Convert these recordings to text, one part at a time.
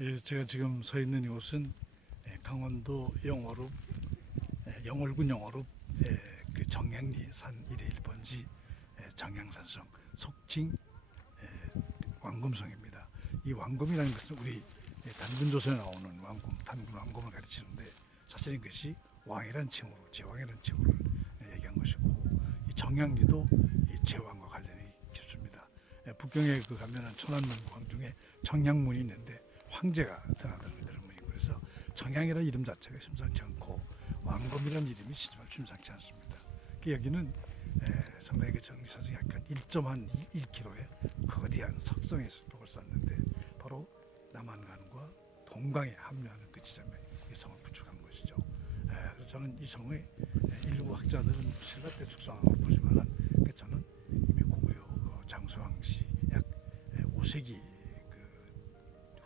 예, 제가 지금 서 있는 이곳은 예, 강원도 영월읍 예, 영월군 영월읍 예, 그 정양리 산 일의 1번지 예, 정양산성 속칭 예, 왕금성입니다. 이 왕금이라는 것은 우리 예, 단군조선에 나오는 왕금, 단군 왕금을 가르치는데 사실은 그것이 왕이라는 칭호로 제왕이라는 예, 얘기한 것이고 이 정양리도 이 제왕과 관련이 깊습니다. 예, 북경에 그 가면은 천안문 광중에 정양문이 있는데 황제가 드나드는 문이고 그래서 정양이라는 이름 자체가 심상치 않고 왕검이라는 이름이 정말 심상치 않습니다. 그 여기는 에, 상당히 그 정리사정이 약간 1.1 1km의 거대한 석성의 숲을 쌓는데 바로 남한강과 동강에 합류하는 그 지점에 이 성을 구축한 것이죠. 에, 그래서 저는 이 성의 에, 일부 학자들은 신라 때 축성한 걸 보지만은 그 저는 이미 고구려 어, 장수왕 씨약 5세기 그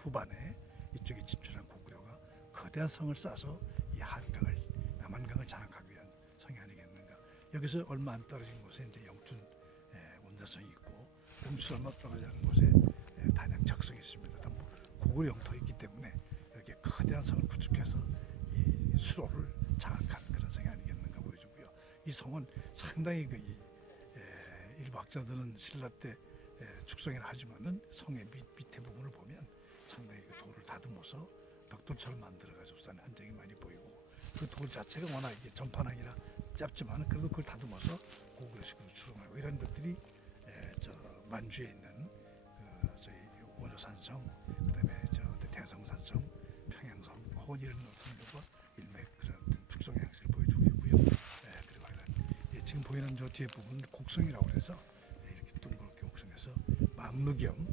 후반에 이쪽에 집중한 고구려가 거대한 성을 쌓아서 이 한강을 남한강을 장악하기 위한 성이 아니겠는가. 여기서 얼마 안 떨어진 곳에 이제 영춘 에, 원자성이 있고 동수 얼마 떨어지 곳에 에, 단양 적성이 있습니다. 전부 고구려 영토에 있기 때문에 여기에 거대한 성을 구축해서 이 수로를 장악한 그런 성이 아니겠는가 보여지고요. 이 성은 상당히 그 일부 학자들은 신라 때 에, 축성이라 하지만은 성의 밑, 밑에 부분을 보면 상당히 그 돌을 다듬어서 벽돌처럼 만들어가지고 쌓은 흔적이 많이 보이고 그 돌 자체가 워낙 이게 전파낭이라 짧지만 그래도 그걸 다듬어서 고구려식으로 추론하고 이런 것들이 에, 저 만주에 있는 그 저희 원효산성 그다음에 저 대성산성 평양성 혹은 이런 것들과 일맥 그런 어떤 특성의 양식을 보여주고 있고요. 에, 그리고 이런 예, 지금 보이는 저 뒤에 부분 곡성이라고 해서 예, 이렇게 둥그렇게 곡성해서 막루 겸